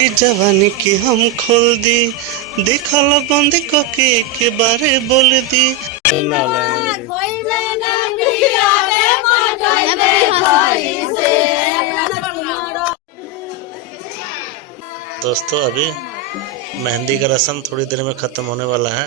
जवानी की हम खोल दी, देखल बंद के बारे बोल दी। दोस्तों अभी मेहंदी का रस्म थोड़ी देर में खत्म होने वाला है।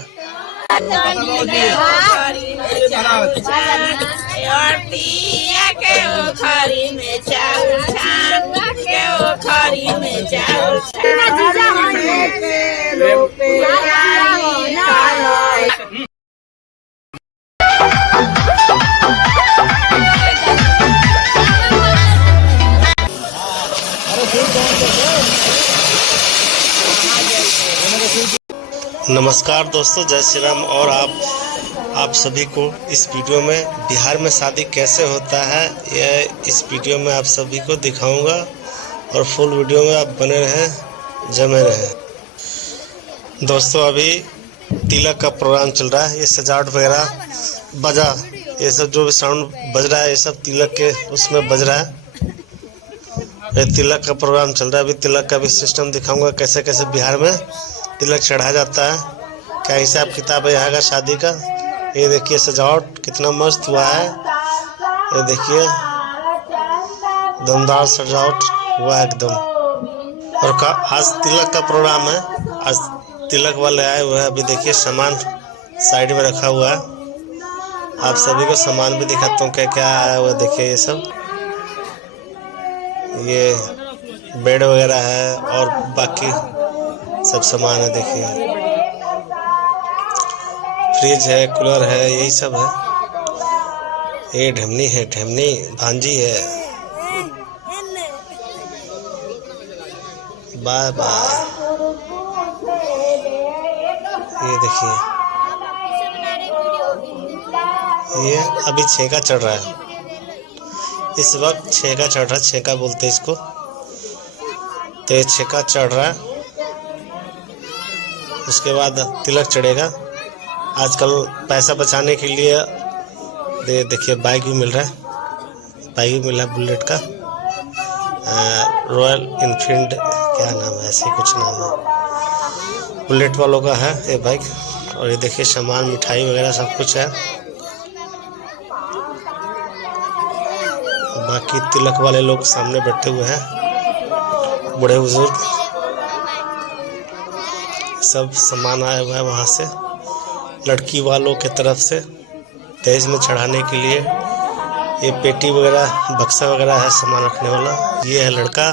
नमस्कार दोस्तों, जय श्री राम। और आप सभी को इस वीडियो में बिहार में शादी कैसे होता है यह इस वीडियो में आप सभी को दिखाऊंगा और फुल वीडियो में आप बने रहें, जमे रहें। दोस्तों अभी तिलक का प्रोग्राम चल रहा है, ये सजावट वगैरह बजा, ये सब जो भी साउंड बज रहा है ये सब तिलक के उसमें बज रहा है। ये तिलक का प्रोग्राम चल रहा है। अभी तिलक का भी सिस्टम दिखाऊंगा, कैसे कैसे बिहार में तिलक चढ़ाया जाता है, क्या हिसाब किताब है यहाँ का शादी का। ये देखिए सजावट कितना मस्त हुआ है, ये देखिए दमदार सजावट हुआ है एकदम। और आज तिलक का प्रोग्राम है, आज तिलक वाले आए हुए हैं। अभी देखिए सामान साइड में रखा हुआ है, आप सभी को सामान भी दिखाता हूँ क्या क्या आया हुआ है। देखिए ये सब, ये बेड वगैरह है और बाकी सब सामान है। देखिए फ्रिज है, कूलर है, यही सब है। ये ढेमनी है, ढेमनी भांजी है। Bye bye. ये देखिए, ये अभी छेका चढ़ रहा है, इस वक्त छेका चढ़ रहा है, छेका बोलते हैं इसको। तो ये छेका चढ़ रहा है, उसके बाद तिलक चढ़ेगा। आजकल पैसा बचाने के लिए देखिए बाइक भी मिल रहा है, बाइक भी मिला है बुलेट का, रॉयल इनफील्ड क्या नाम है, ऐसे कुछ नाम है, बुलेट वालों का है ये बाइक। और ये देखिए सामान मिठाई वगैरह सब कुछ है। बाकी तिलक वाले लोग सामने बैठे हुए हैं, बूढ़े बुजुर्ग सब सामान आया हुआ है वहाँ से, लड़की वालों के तरफ से दहेज में चढ़ाने के लिए। ये पेटी वगैरह बक्सा वगैरह है सामान रखने वाला। ये है लड़का,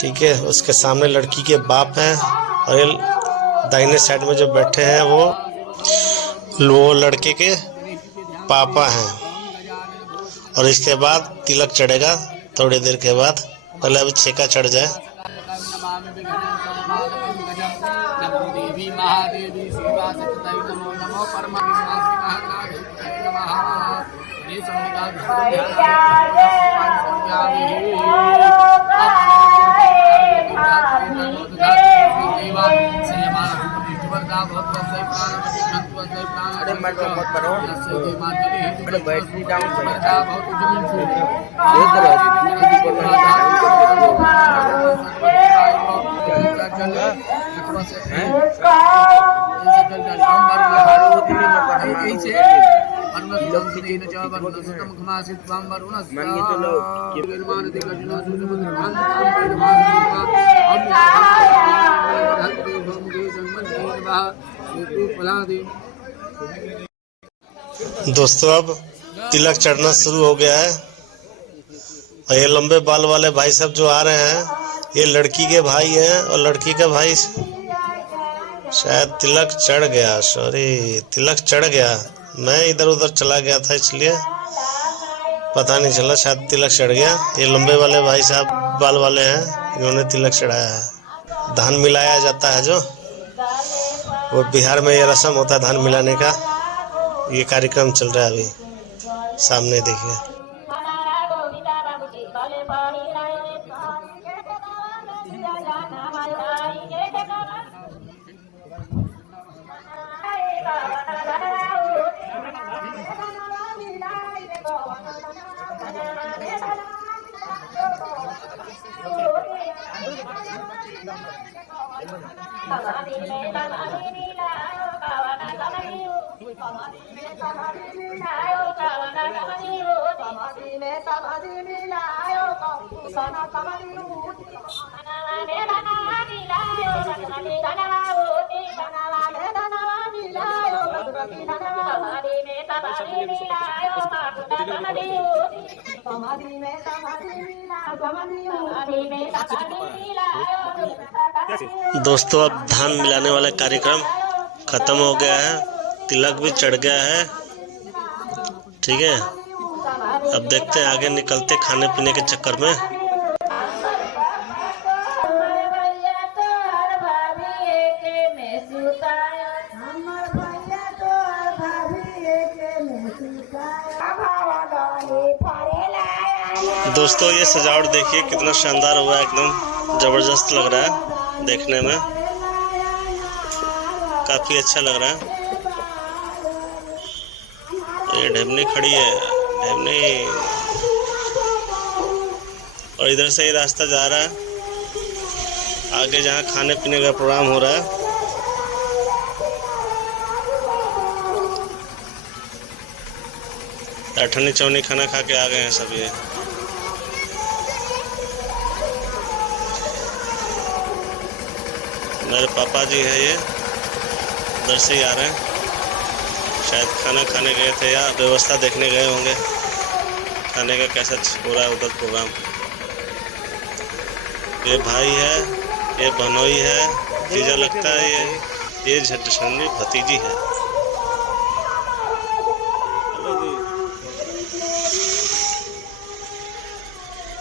ठीक है, उसके सामने लड़की के बाप हैं और ये दाहिने साइड में जो बैठे हैं वो लड़के के पापा हैं। और इसके बाद तिलक चढ़ेगा थोड़ी देर के बाद, पहले अभी छेका चढ़ जाए। दोस्तों अब तिलक चढ़ना शुरू हो गया है और ये लंबे बाल वाले भाई सब जो आ रहे हैं ये लड़की के भाई हैं और लड़की का भाई शायद तिलक चढ़ गया, सॉरी तिलक चढ़ गया, मैं इधर उधर चला गया था इसलिए पता नहीं चला, शायद तिलक चढ़ गया। ये लंबे वाले भाई साहब बाल वाले हैं, इन्होंने तिलक चढ़ाया है। धान मिलाया जाता है जो, वो बिहार में ये रस्म होता है धान मिलाने का। ये कार्यक्रम चल रहा है अभी सामने देखिए। दोस्तों अब धान मिलाने वाला कार्यक्रम खत्म हो गया है, तिलक भी चढ़ गया है। ठीक है, अब देखते हैं आगे निकलते खाने पीने के चक्कर में। दोस्तों ये सजावट देखिए कितना शानदार हुआ है, एकदम जबरदस्त लग रहा है देखने में, काफी अच्छा लग रहा है। ये ढेमनी खड़ी है, ढेमनी, और इधर से ये रास्ता जा रहा है आगे जहाँ खाने पीने का प्रोग्राम हो रहा है। अठन्नी चौनी खाना खा के आ गए हैं सब। ये मेरे पापा जी हैं, ये उधर से ही आ रहे हैं, शायद खाना खाने गए थे या व्यवस्था देखने गए होंगे खाने का कैसा हो रहा है उधर प्रोग्राम। ये भाई है, ये बनोई है, जीजा लगता है, ये झटनी भतीजी है।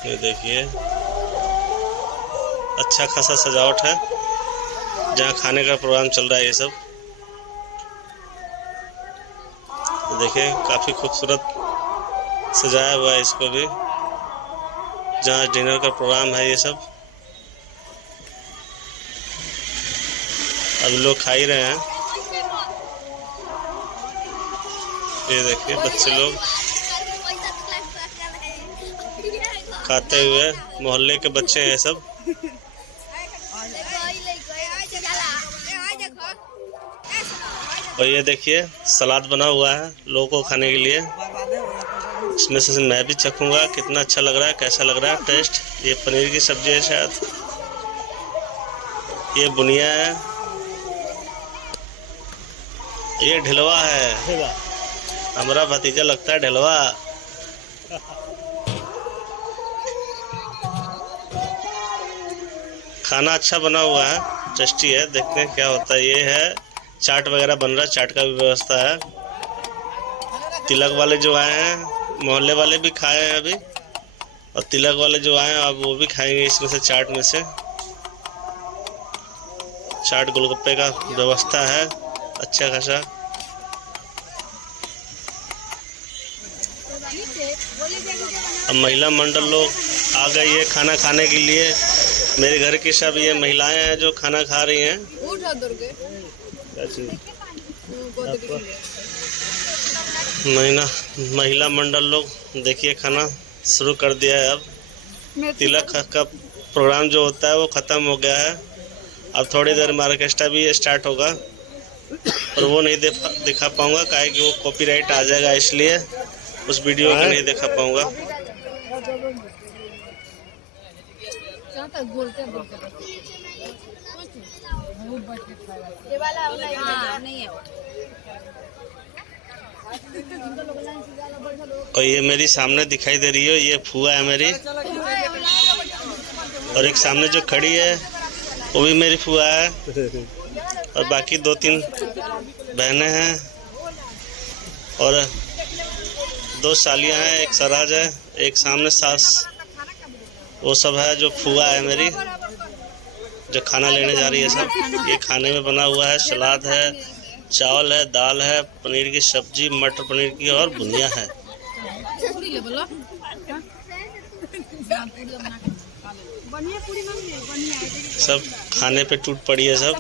ये देखिए अच्छा खासा सजावट है जहाँ खाने का प्रोग्राम चल रहा है। ये सब देखिए काफ़ी खूबसूरत सजाया हुआ है इसको भी, जहाँ डिनर का प्रोग्राम है। ये सब अभी लोग खा ही रहे हैं। ये देखिए बच्चे लोग खाते हुए, मोहल्ले के बच्चे हैं सब। और ये देखिए सलाद बना हुआ है लोगों को खाने के लिए। इसमें से मैं भी चखूंगा कितना अच्छा लग रहा है, कैसा लग रहा है टेस्ट। ये पनीर की सब्जी है शायद, ये बुनिया है, ये ढिलवा है, हमारा भतीजा लगता है ढिलवा। खाना अच्छा बना हुआ है, टेस्टी है, देखते हैं क्या होता है। ये है चाट वगैरह बन रहा है, चाट का भी व्यवस्था है। तिलक वाले जो आए हैं, मोहल्ले वाले भी खाए हैं अभी, और तिलक वाले जो आए हैं अब वो भी खाएंगे इसमें से, चाट में से। चाट गोलगप्पे का व्यवस्था है अच्छा खासा। अब महिला मंडल लोग आ गई है खाना खाने के लिए। मेरे घर की सब ये महिलाएं हैं जो खाना खा रही हैं। महिला मंडल लोग देखिए खाना शुरू कर दिया है। अब तिलक का प्रोग्राम जो होता है वो ख़त्म हो गया है। अब थोड़ी देर में ऑर्केस्ट्रा भी स्टार्ट होगा, और वो नहीं दिखा पाऊँगा काहे कि वो कॉपीराइट आ जाएगा, इसलिए उस वीडियो को नहीं दिखा पाऊँगा। और ये मेरी सामने दिखाई दे रही है, ये फुआ है मेरी, और एक सामने जो खड़ी है वो भी मेरी फुआ है, और बाकी 2-3 बहनें हैं, और 2 सालियाँ हैं, एक सराज है, एक सामने सास, वो सब है जो फुआ है मेरी, जो खाना लेने जा रही है सब। ये खाने में बना हुआ है, सलाद है, चावल है, दाल है, पनीर की सब्जी, मटर पनीर की, और बुनिया है। सब खाने पे टूट पड़ी है सब,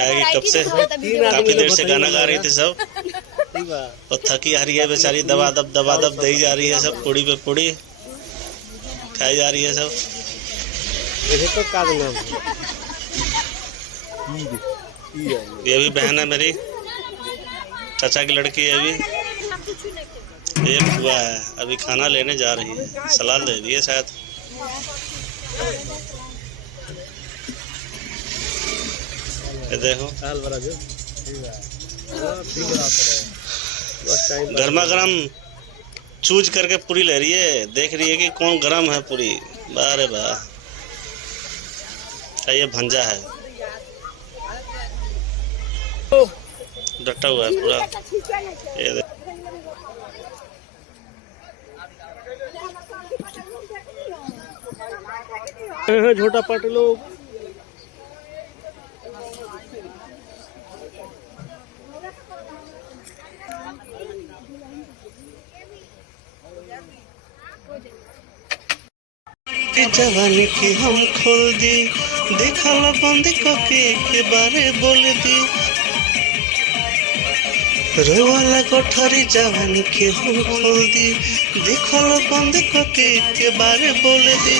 कि कब से काफी देर से गाना गा रही थी सब, और थकी आ रही है बेचारी, दबा दब दी जा रही है सब, पूड़ी पे पूड़ी खाई जा रही है सब। ये भी बहन है मेरी, चाचा की लड़की है। अभी एक हुआ है, अभी खाना लेने जा रही है, सलाद दे दी है शायद। ये देखो गर्मा गर्म चूज करके पूरी ले रही है, देख रही है कि कौन गरम है पूरी। वाह रे वाह, ये भंजा है, डटा हुआ है पूरा। ये छोटा पट लोग जवानी की हम खोल दी, देखल बंद के बारे बोल दी। रोवाला कोठरी जवानी के हम खोल दी, देखल बंद के बारे बोल दी।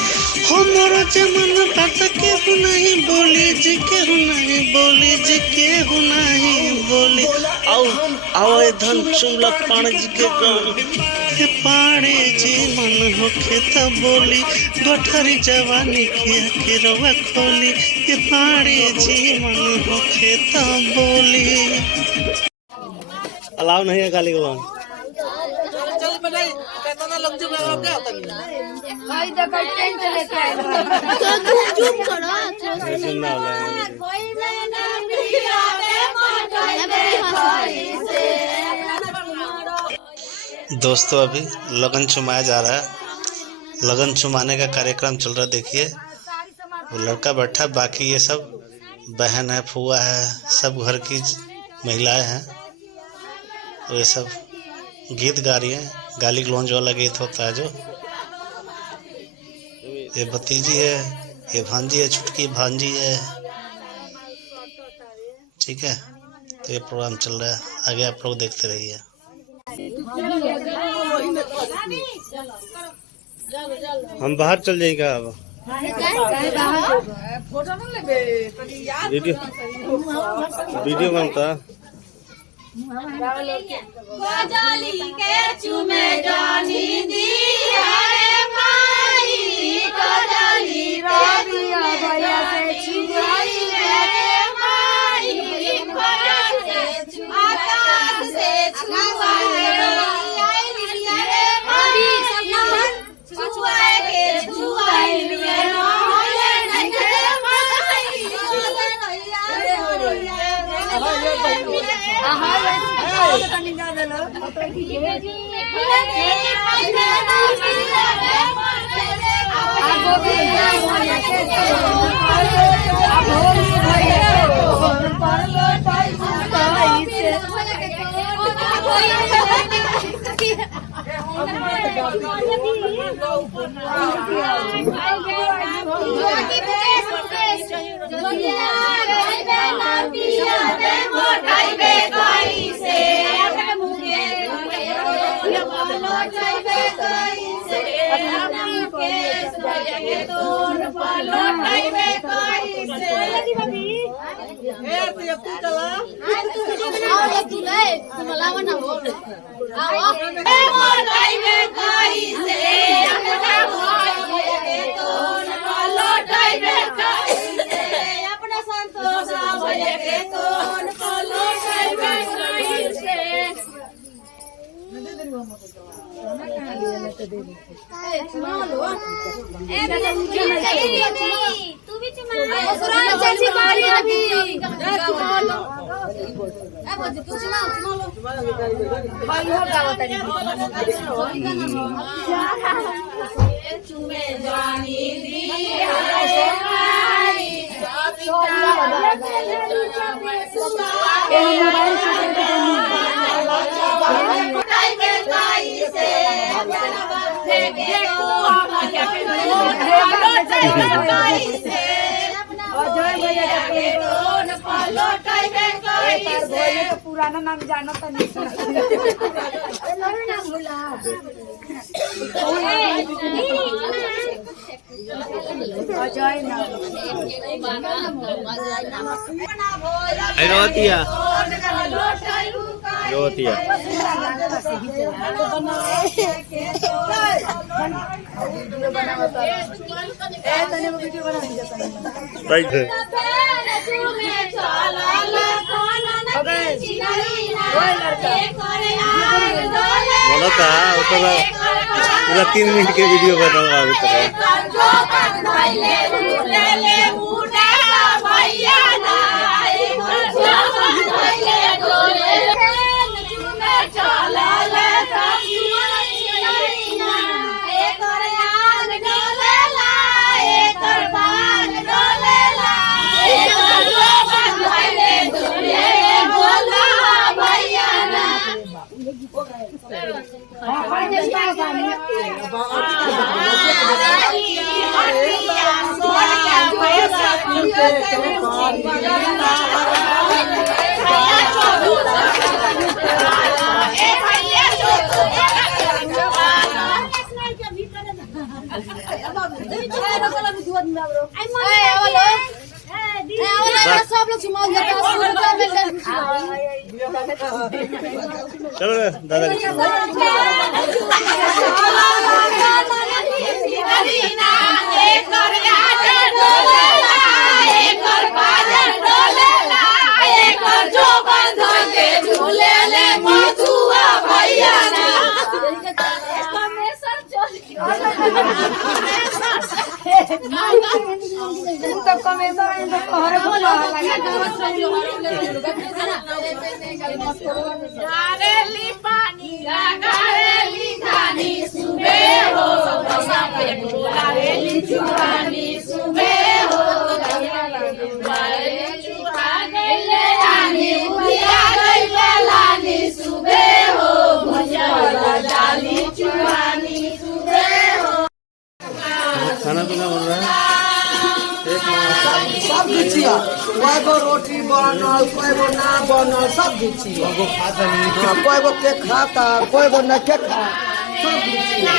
हमारा जमाना बात केहू नहीं बोली जी, केहू नहीं बोली जी, केहू नहीं बोली। आओ आओ धन चुमला पानी जी के गान पाड़े जी मन होखे तब बोली। गोठरी जवानी के रवा खोली, ये पाड़े जी मन होखे तब बोली। अलाव नहीं है गाली गलौज। दोस्तों अभी लगन चुमाया जा रहा है, लगन चुमाने का कार्यक्रम चल रहा है। देखिए वो लड़का बैठा, बाकी ये सब बहन है, फुआ है, सब घर की महिलाएं हैं। तो ये सब गीत गा रही है, गाली गलौज वाला गीत होता है जो। ये भतीजी है, ये भांजी है, छुटकी भांजी है, ठीक है। तो ये प्रोग्राम चल रहा है, आगे आप लोग देखते रहिए। हम बाहर चल जाएगा अब, वीडियो बनता। गजाली के चुमे जानी दी हरे माई, गजाली रोदिया भैया से छुआई हरे माई, आकाश से छुआई हरे माई, छुआए के छुआई हरे पुराना नाम जानो तो नहीं रोतिया रोतिया बोलो था पूरा 3 मिनट के वीडियो बनाओ अभी सब लोग चलो दादा खाना पीना बन रहा है सब दिचिया कोई गो रोटी बनल कोई गो ना बनल सब दिचिया कोई गो के खाता कोई गो न के खा सब दिचिया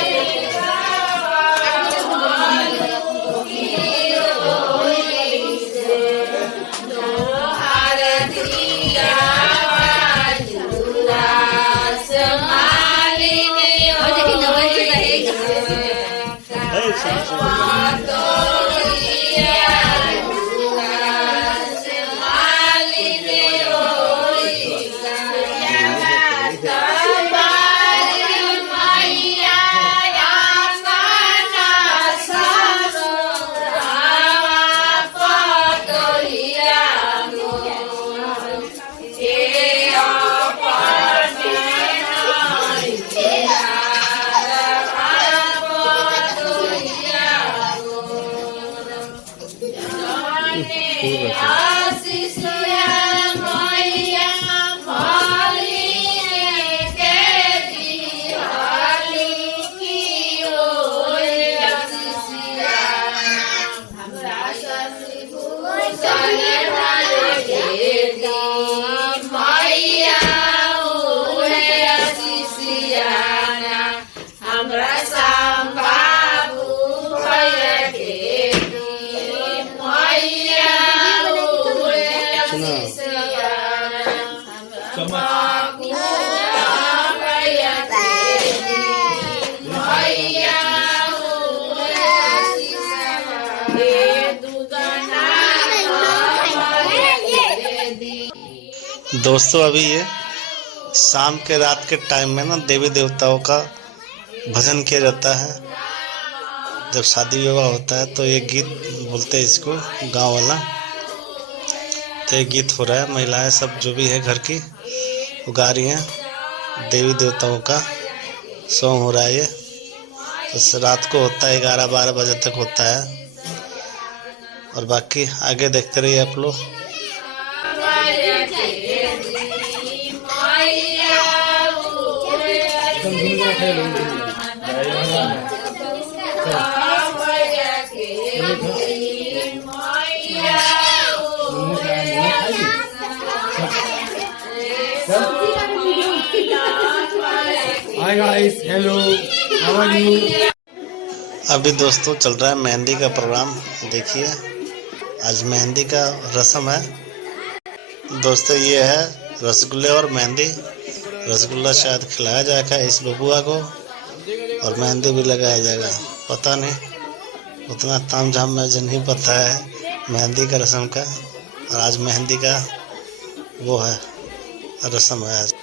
दोस्तों अभी ये शाम के रात के टाइम में ना देवी देवताओं का भजन किया जाता है। जब शादी विवाह होता है तो ये गीत बोलते हैं इसको गांव वाला। तो ये गीत हो रहा है, महिलाएं सब जो भी है घर की वो गा रही हैं। देवी देवताओं का सॉन्ग हो रहा है ये। तो रात को होता है 11-12 बजे तक होता है। और बाकी आगे देखते रहिए आप लोग। Hi guys, hello, how are you? अभी दोस्तों चल रहा है मेहंदी का प्रोग्राम। देखिए आज मेहंदी का रस्म है दोस्तों। ये है रसगुल्ले और मेहंदी। रसगुल्ला शायद खिलाया जाएगा इस बबुआ को और मेहंदी भी लगाया जाएगा। पता नहीं, उतना ताम झाम मुझे नहीं पता है मेहंदी का रस्म का। और आज मेहंदी का वो है रस्म है आज।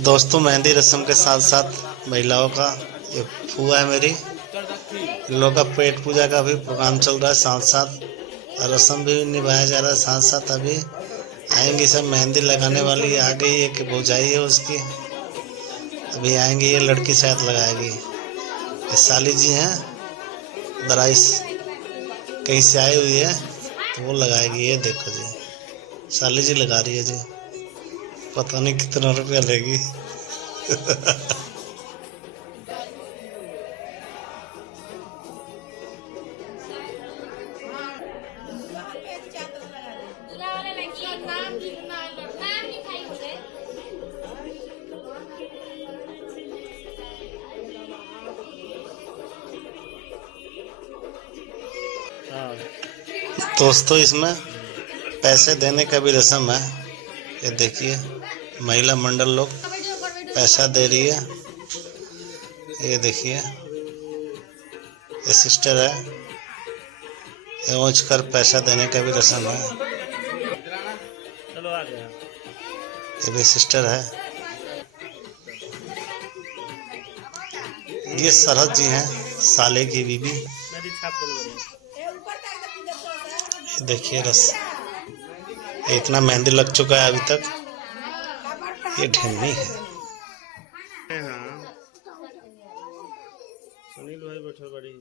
दोस्तों मेहंदी रस्म के साथ साथ महिलाओं का ये फुआ है मेरी, इन लोगों का पेट पूजा का भी प्रोग्राम चल रहा है। साथ साथ रस्म भी निभाया जा रहा है। साथ साथ अभी आएंगी सब मेहंदी लगाने वाली आ गई है कि भौजाई है उसकी, अभी आएंगे। ये लड़की शायद लगाएगी। ये साली जी हैं दराइस कहीं से आई हुई है तो वो लगाएगी। ये देखो जी साली जी लगा रही है जी। पता नहीं कितना रुपया लेगी। दोस्तों इसमें पैसे देने का भी रस्म है। ये देखिए महिला मंडल लोग पैसा दे रही है। ये देखिए ये सिस्टर है, ये ऊँच कर पैसा देने का भी रस्म है। चलो आ गया। ये भी सिस्टर है। ये सरहद जी हैं साले की बीबी। ये देखिए रस ये इतना मेहंदी लग चुका है अभी तक। ये ढेमी है। सुनील भाई बैठल बड़ी।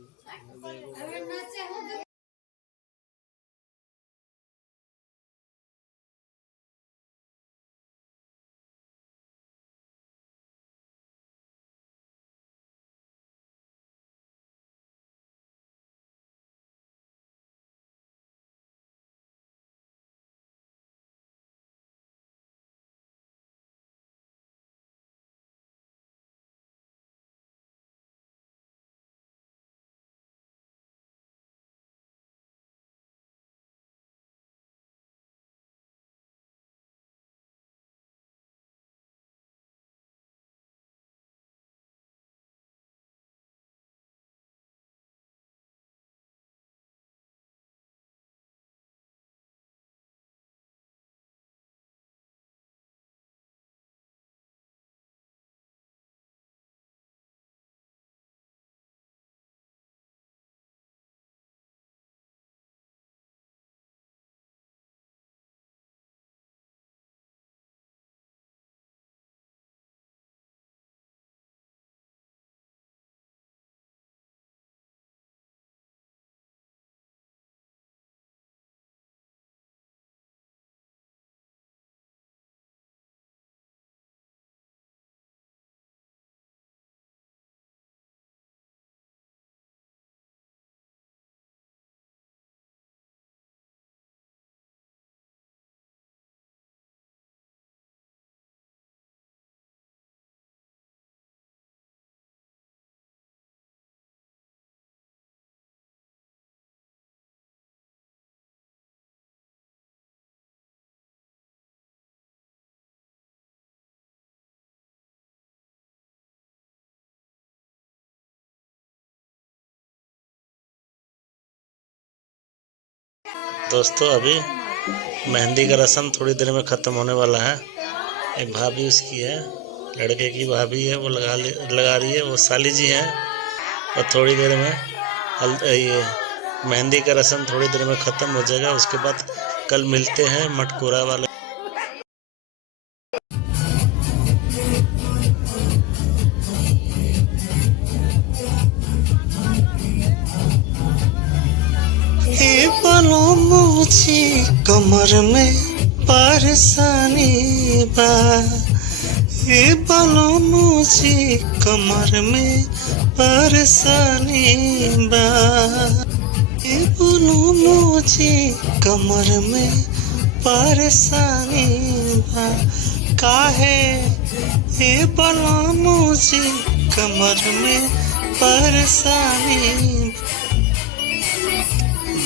दोस्तों अभी मेहंदी का रस्म थोड़ी देर में ख़त्म होने वाला है। एक भाभी उसकी है, लड़के की भाभी है, वो लगा रही है। वो साली जी हैं। और थोड़ी देर में ये मेहंदी का रस्म थोड़ी देर में ख़त्म हो जाएगा। उसके बाद कल मिलते हैं मटकोरा वाले। बालों मुझे कमर में परेशानी बा, ये बोलो मुझे कमर में परेशानी बा, ये बोलो मुझे कमर में परेशानी बा, काहे ये बोलो मुझे कमर में परेशानी।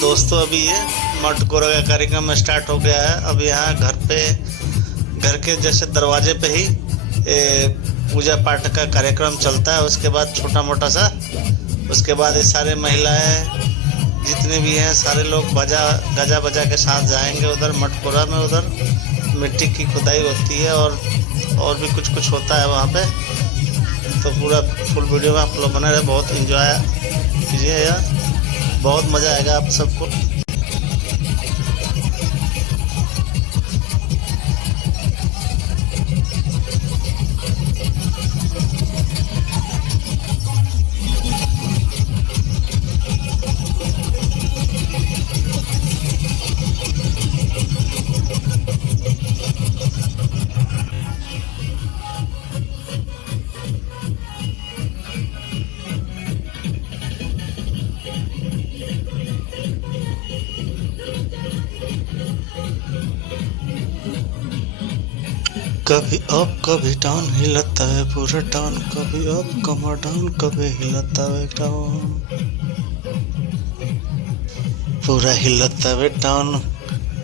दोस्तों अभी ये मटकोरा का कार्यक्रम स्टार्ट हो गया है। अब यहाँ घर के जैसे दरवाजे पे ही पूजा पाठ का कार्यक्रम चलता है। उसके बाद छोटा मोटा सा, उसके बाद ये सारे महिलाएं जितने भी हैं सारे लोग गजा बजा के साथ जाएंगे उधर मटकोरा में। उधर मिट्टी की खुदाई होती है और भी कुछ होता है वहाँ पे। तो पूरा फुल वीडियो में आप लोग बने रहे, बहुत इंजॉय कीजिए यार, बहुत मज़ा आएगा आप सबको। कभी अप कभी डाउन हिलता है पूरा टाउन, कभी अप कमर डाउन कभी हिलता है टाउन, पूरा हिलता है टाउन,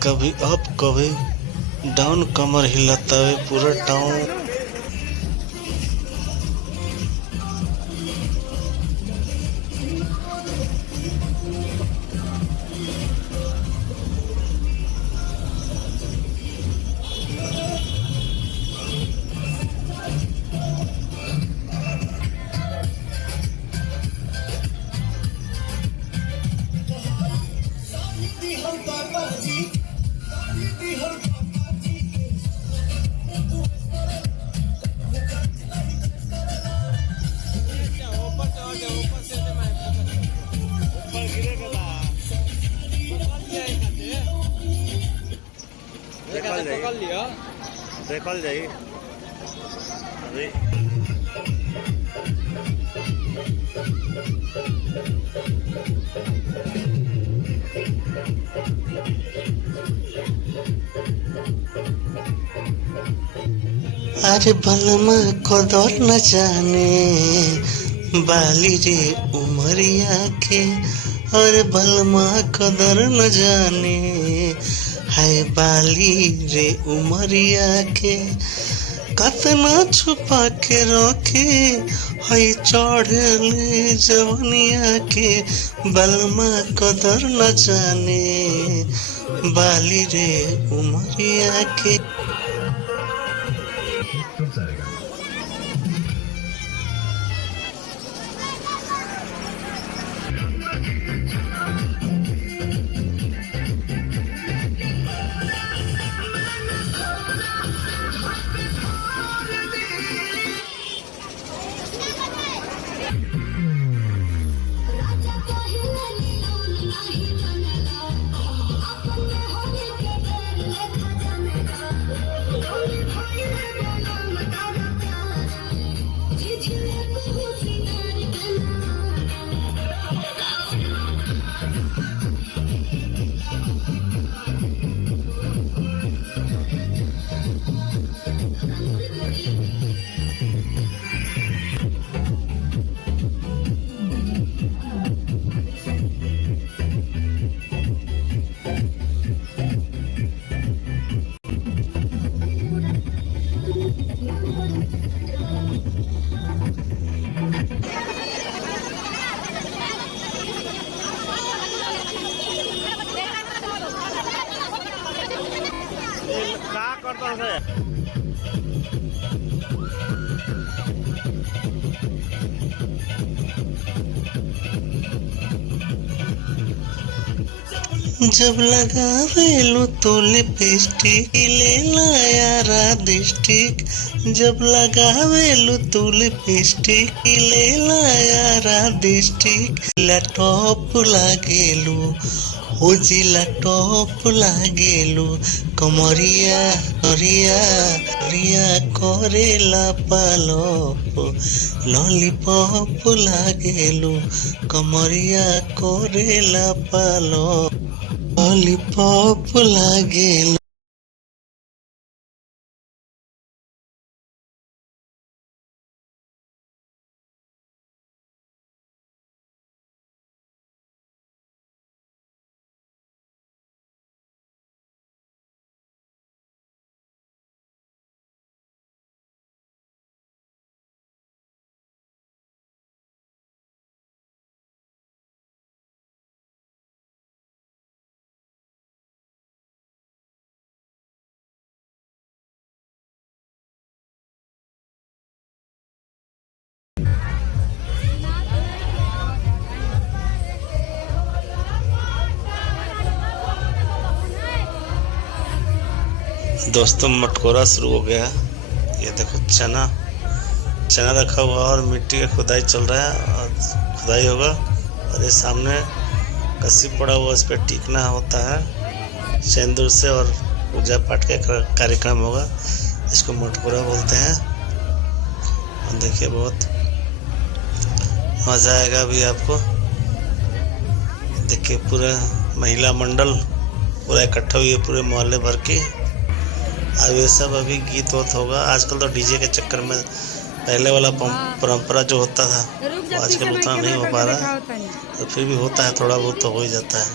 कभी अप कभी डाउन कमर हिलता है पूरा टाउन। देखल जाइए अभी अरे बलमा कदर न जाने बाली रे उमरिया के, अरे बलमा कदर न जाने है बाली रे उमरिया के, कतना छुपा के रखे है चढ़ले जवनिया के, बलमा कदर न जाने बाली रे उमरिया के। जब लगावेलू तो लिपस्टिक ले यारा डिस्टिक, जब लगावेलू तो लिपस्टिक ले यारा डिस्टिक, लैपटॉप लागेलू हो जिला टॉप लागेलू कमरिया करिया करिया करेला पालप लॉलीपॉप लागेलू कमरिया करेला पालप लॉलीपॉप लागेलू। दोस्तों मटकोरा शुरू हो गया। ये देखो चना रखा हुआ और मिट्टी का खुदाई चल रहा है और खुदाई होगा और ये सामने कसी पड़ा हुआ इस पर टीकना होता है सिंदूर से और पूजा पाठ का कार्यक्रम होगा। इसको मटकोरा बोलते हैं और देखिए बहुत मज़ा आएगा अभी आपको। देखिए पूरा महिला मंडल पूरा इकट्ठा हुई है पूरे मोहल्ले भर की। अब ये सब अभी गीत वोत होगा। आजकल तो डीजे के चक्कर में पहले वाला परंपरा जो होता था वो आजकल उतना नहीं हो पा रहा है, तो फिर भी होता है थोड़ा बहुत तो हो ही जाता है।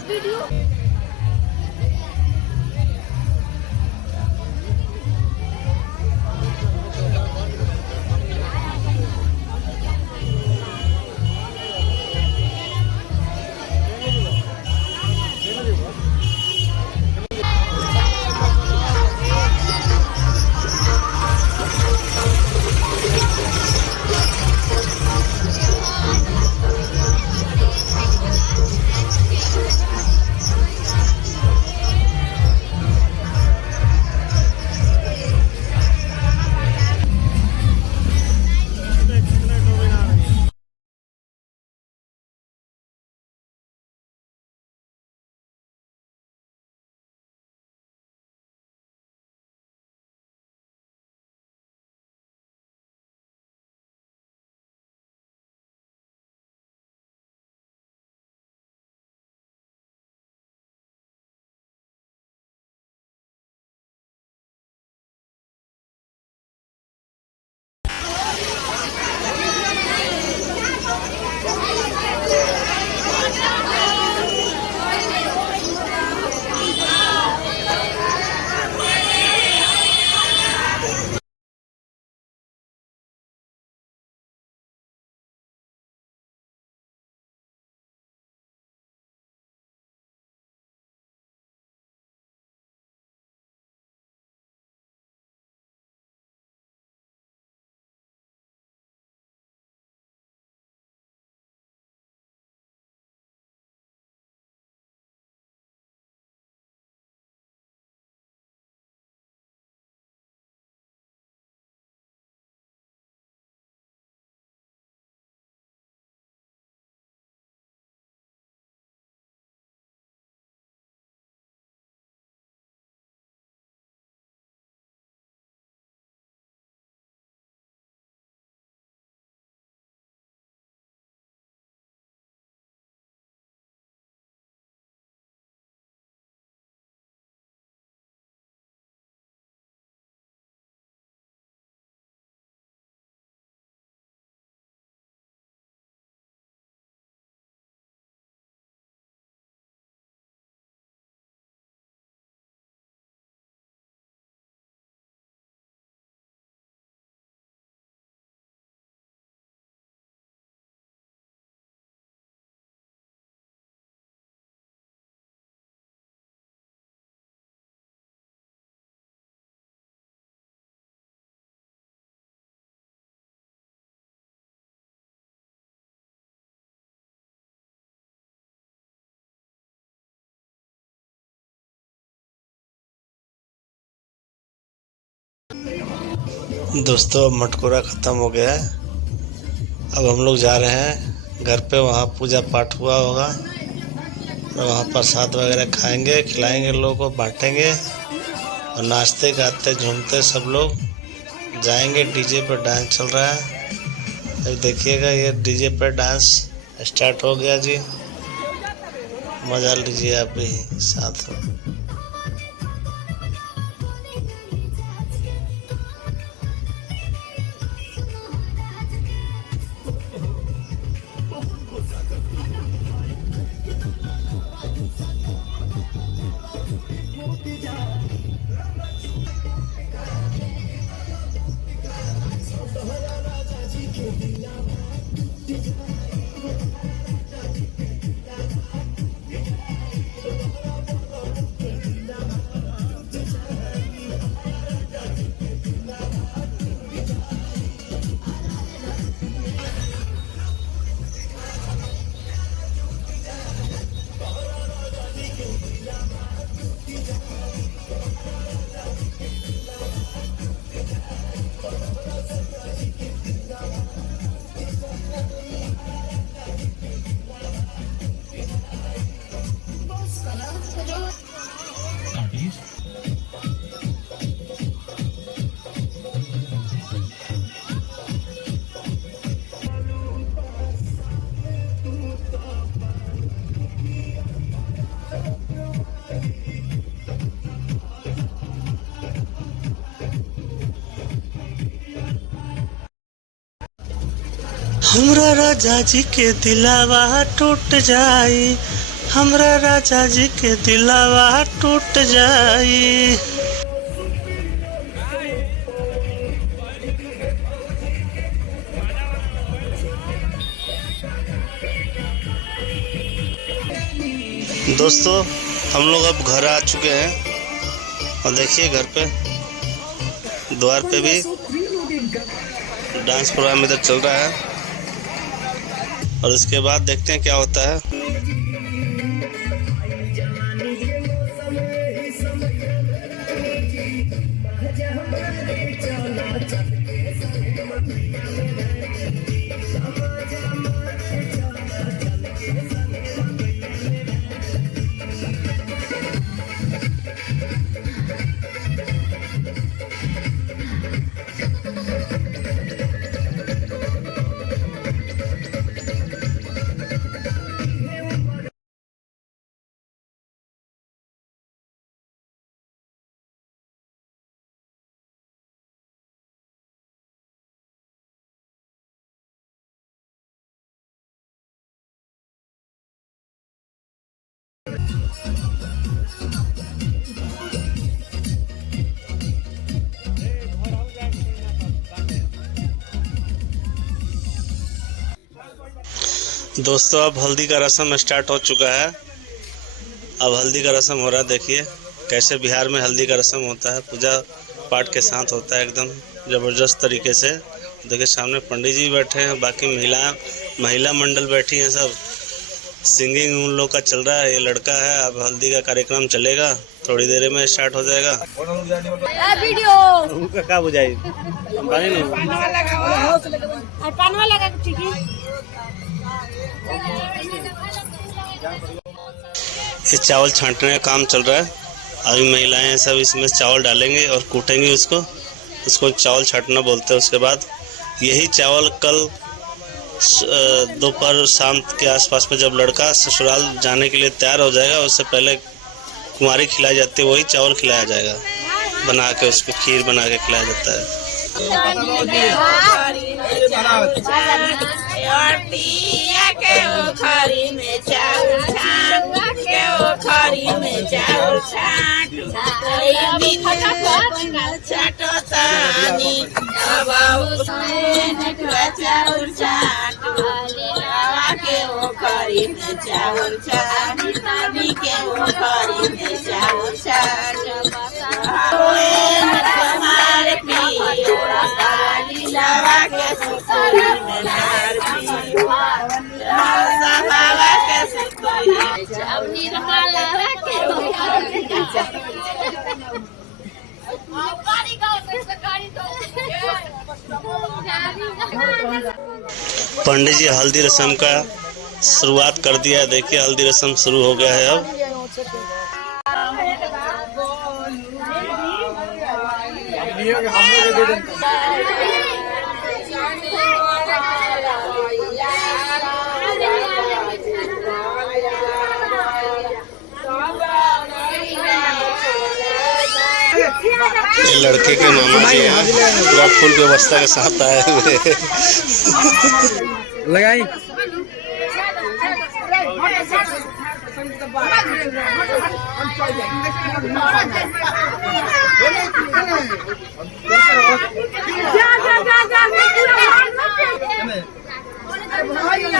दोस्तों अब मटकोरा ख़त्म हो गया है। अब हम लोग जा रहे हैं घर पे, वहाँ पूजा पाठ हुआ होगा और वहाँ प्रसाद वगैरह खाएंगे, खिलाएंगे, लोगों को बांटेंगे और नाचते गाते झूमते सब लोग जाएंगे। डीजे पर डांस चल रहा है, अभी देखिएगा ये डीजे पर डांस स्टार्ट हो गया जी। मजा लीजिए आप भी साथ में। हमरा राजा जी के दिलावा टूट जाई, हमरा राजा जी के दिलावा टूट जाई। दोस्तों हम लोग अब घर आ चुके हैं और देखिए घर पे द्वार पे भी डांस प्रोग्राम इधर चल रहा है और इसके बाद देखते हैं क्या होता है। दोस्तों अब हल्दी का रस्म स्टार्ट हो चुका है। अब हल्दी का रस्म हो रहा है। देखिए कैसे बिहार में हल्दी का रस्म होता है, पूजा पाठ के साथ होता है एकदम ज़बरदस्त तरीके से। देखिए सामने पंडित जी बैठे हैं, बाकी महिला मंडल बैठी हैं, सब सिंगिंग उन लोग का चल रहा है। ये लड़का है। अब हल्दी का कार्यक्रम चलेगा, थोड़ी देर में स्टार्ट हो जाएगा। वीडियो क्या बुझाई ये चावल छांटने का काम चल रहा है। अभी महिलाएं सब इसमें चावल डालेंगे और कूटेंगे उसको चावल छांटना बोलते हैं। उसके बाद यही चावल कल दोपहर शाम के आसपास में जब लड़का ससुराल जाने के लिए तैयार हो जाएगा, उससे पहले कुंवारी खिलाई जाती है, वही चावल खिलाया जाएगा बना के, उसको खीर बना के खिलाया जाता है। पंडित जी हल्दी रस्म का शुरुआत कर दिया है। देखिए हल्दी रस्म शुरू हो गया है अब। ये लड़के के मामा जी हैं, पूरा फुल व्यवस्था के साथ आए हुए। लगाई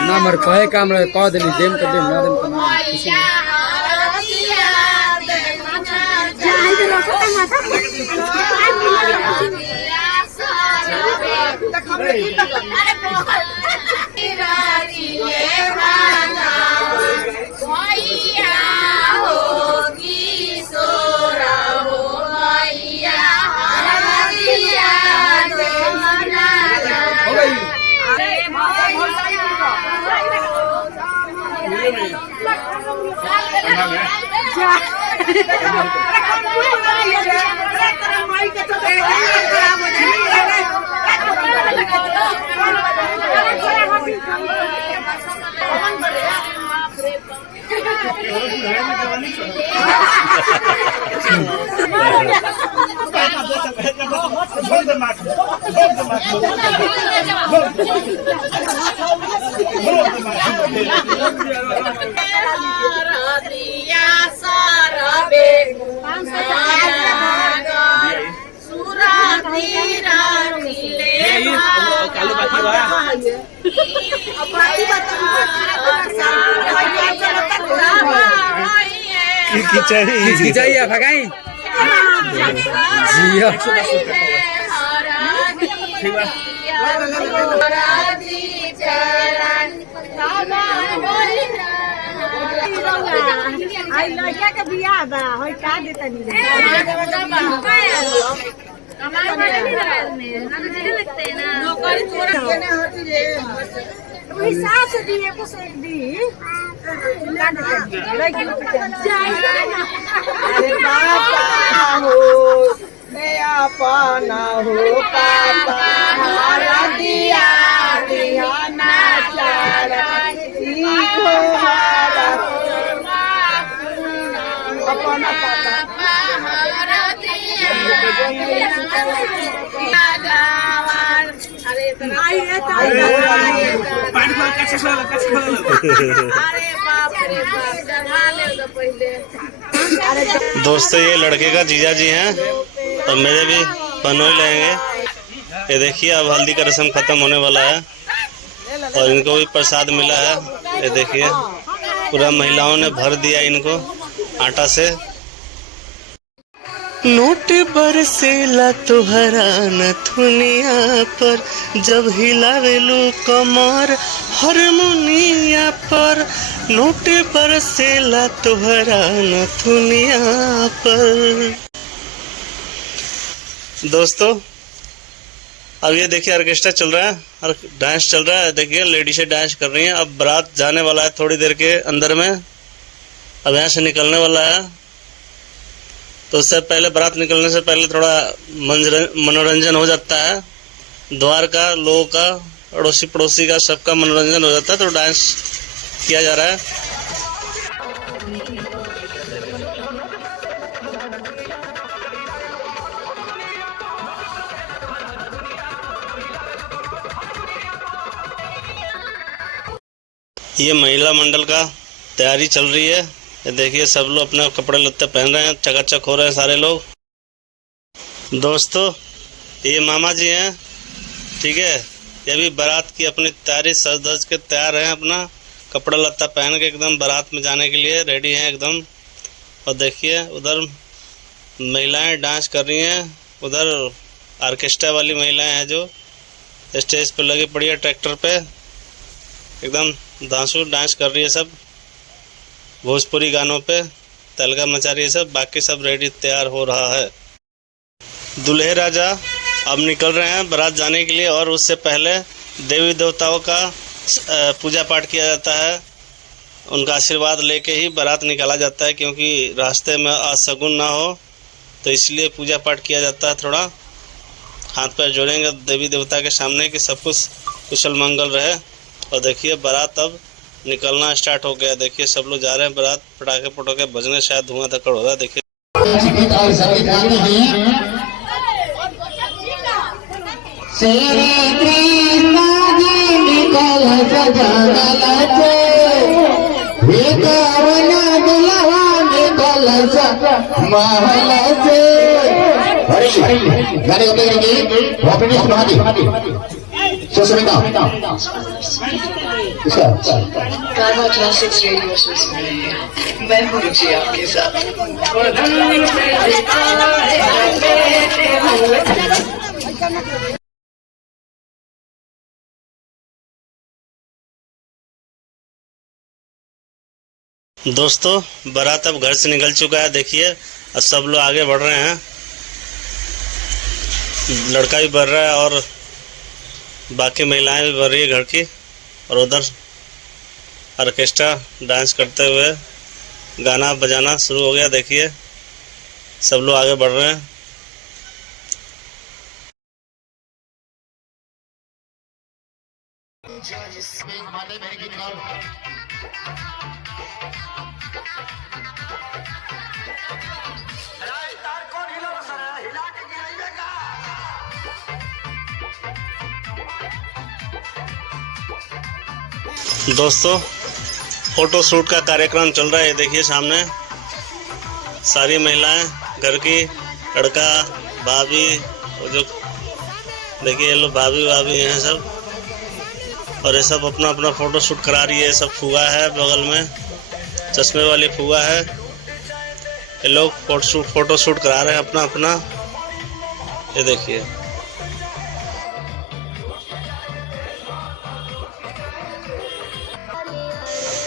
ना मर कहे काम रहे कह देनी देम के देम ना देम के ना किसी खिंचाई भगाई जिया आई लड़का के बियाह बा होय का देता नहीं लगते हैं ना नौकरी वही सास दिए कुछ एक दी अरे पापा हो नया पाना हो पापा हमारा दिया दिया ना चारा हो हमारा अपना पापा हमारा दिया दोस्तों ये लड़के का जीजा जी हैं और मेरे भी पनोई लेंगे। ये देखिए अब हल्दी का रस्म खत्म होने वाला है और इनको भी प्रसाद मिला है। ये देखिए पूरा महिलाओं ने भर दिया इनको आटा से। नोट बरसेला तोहरा नथुनिया पर जब हिलावेलू कमर हारमोनिया पर। नोट बरसेला तोहरा नथुनिया पर। दोस्तों अब ये देखिए ऑर्केस्ट्रा चल रहा है और डांस चल रहा है। देखिए लेडीज़ें डांस कर रही हैं। अब बारात जाने वाला है थोड़ी देर के अंदर में। अब यहाँ से निकलने वाला है तो उससे पहले बारात निकलने से पहले थोड़ा मनोरंजन हो जाता है। द्वार का लोगों का अड़ोसी पड़ोसी का सबका मनोरंजन हो जाता है तो डांस किया जा रहा है। ये महिला मंडल का तैयारी चल रही है। ये देखिए सब लोग अपने कपड़े लत्ते पहन रहे हैं, चकाचक हो रहे हैं सारे लोग। दोस्तों ये मामा जी हैं, ठीक है। ये भी बारात की अपनी तैयारी सज धज के तैयार हैं, अपना कपड़ा लत्ता पहन के एकदम बारात में जाने के लिए रेडी हैं एकदम। और देखिए उधर महिलाएं डांस कर रही हैं, उधर ऑर्केस्ट्रा वाली महिलाएं हैं जो स्टेज पे लगी पड़ी है ट्रैक्टर पे, एकदम दांसू डांस कर रही है सब। भोजपुरी गानों पे तलका मचा रही है सब। बाकी सब रेडी तैयार हो रहा है। दूल्हे राजा अब निकल रहे हैं बारात जाने के लिए और उससे पहले देवी देवताओं का पूजा पाठ किया जाता है। उनका आशीर्वाद लेके ही बारात निकाला जाता है, क्योंकि रास्ते में अशगुन ना हो, तो इसलिए पूजा पाठ किया जाता है। थोड़ा हाथ पैर जोड़ेंगे देवी देवता के सामने कि सब कुछ कुशल मंगल रहे। और देखिए बारात अब निकलना स्टार्ट हो गया। देखिए सब लोग जा रहे हैं बारात, पटाखे पटाखे बजने, शायद धुआं धक्कड़ हो रहा है। देखिए गाने गाना क्लासिक्स रेडियो शो सुन रहे हैं। मैं हूँ रुचि आपके साथ। दोस्तों बारात अब घर से निकल चुका है। देखिए अब सब लोग आगे बढ़ रहे हैं, लड़का भी बढ़ रहा है और बाकी महिलाएं भी बढ़ रही है घर की। और उधर ऑर्केस्ट्रा डांस करते हुए गाना बजाना शुरू हो गया। देखिए सब लोग आगे बढ़ रहे हैं। दोस्तों फोटो शूट का कार्यक्रम चल रहा है। देखिए सामने सारी महिलाएं घर की, लड़का, भाभी, और जो देखिए ये लोग भाभी हैं सब, और ये सब अपना अपना फोटो शूट करा रही है। सब फुआ है बगल में, चश्मे वाली फुआ है। ये लोग फोटो शूट करा रहे हैं अपना अपना। ये देखिए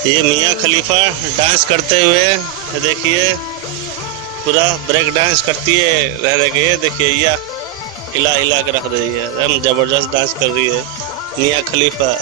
ये मियाँ खलीफा डांस करते हुए, देखिए पूरा ब्रेक डांस करती है रह के। ये देखिए या हिला हिला के रख रही है, एकदम जबरदस्त डांस कर रही है मियाँ खलीफा।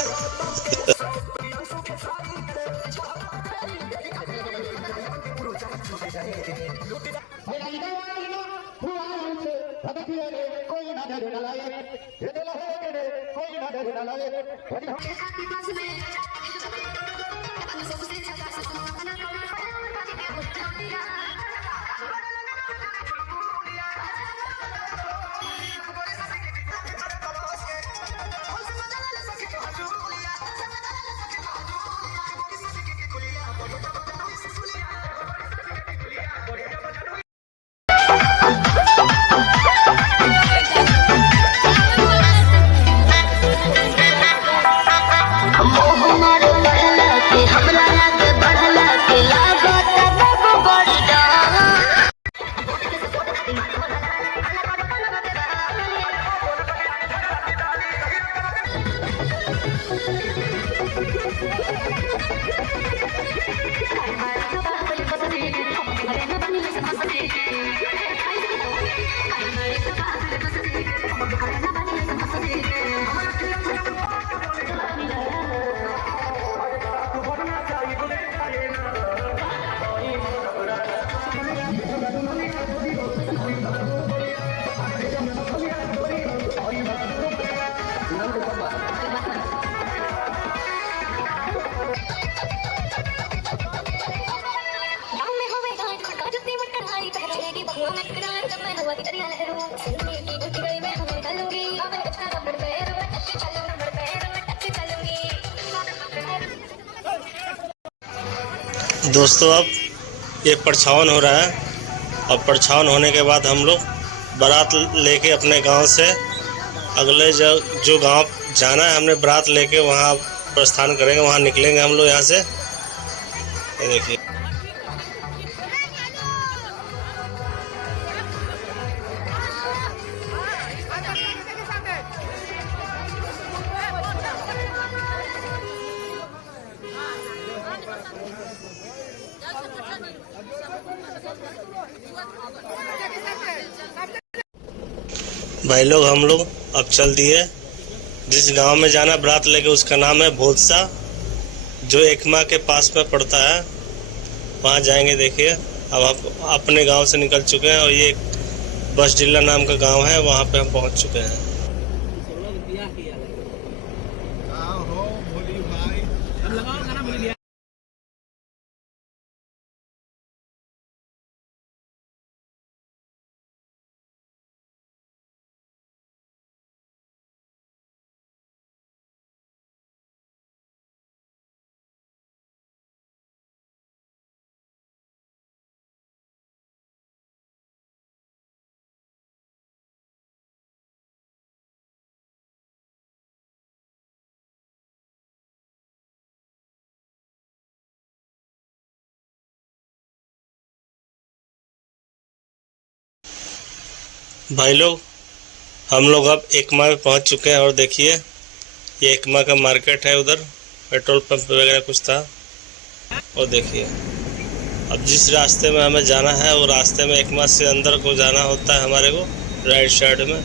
दोस्तों अब ये परछावन हो रहा है। अब परछावन होने के बाद हम लोग बारात लेके अपने गांव से अगले जो गांव जाना है, हमने बारात लेके वहां प्रस्थान करेंगे, वहां निकलेंगे हम लोग यहाँ से। ये देखिए भाई लोग हम लोग अब चल दिए। जिस गांव में जाना बारात लेके उसका नाम है भोदसा। जो एकमा के पास में पड़ता है वहाँ जाएंगे। देखिए अब आप अपने गांव से निकल चुके हैं और ये बसडिल्ला नाम का गांव है, वहाँ पे हम पहुँच चुके हैं। भाई लोग हम लोग अब एकमा में पहुंच चुके हैं और देखिए ये एकमा का मार्केट है, उधर पेट्रोल पंप वगैरह कुछ था। और देखिए अब जिस रास्ते में हमें जाना है वो रास्ते में एकमा से अंदर को जाना होता है हमारे को, राइट साइड में।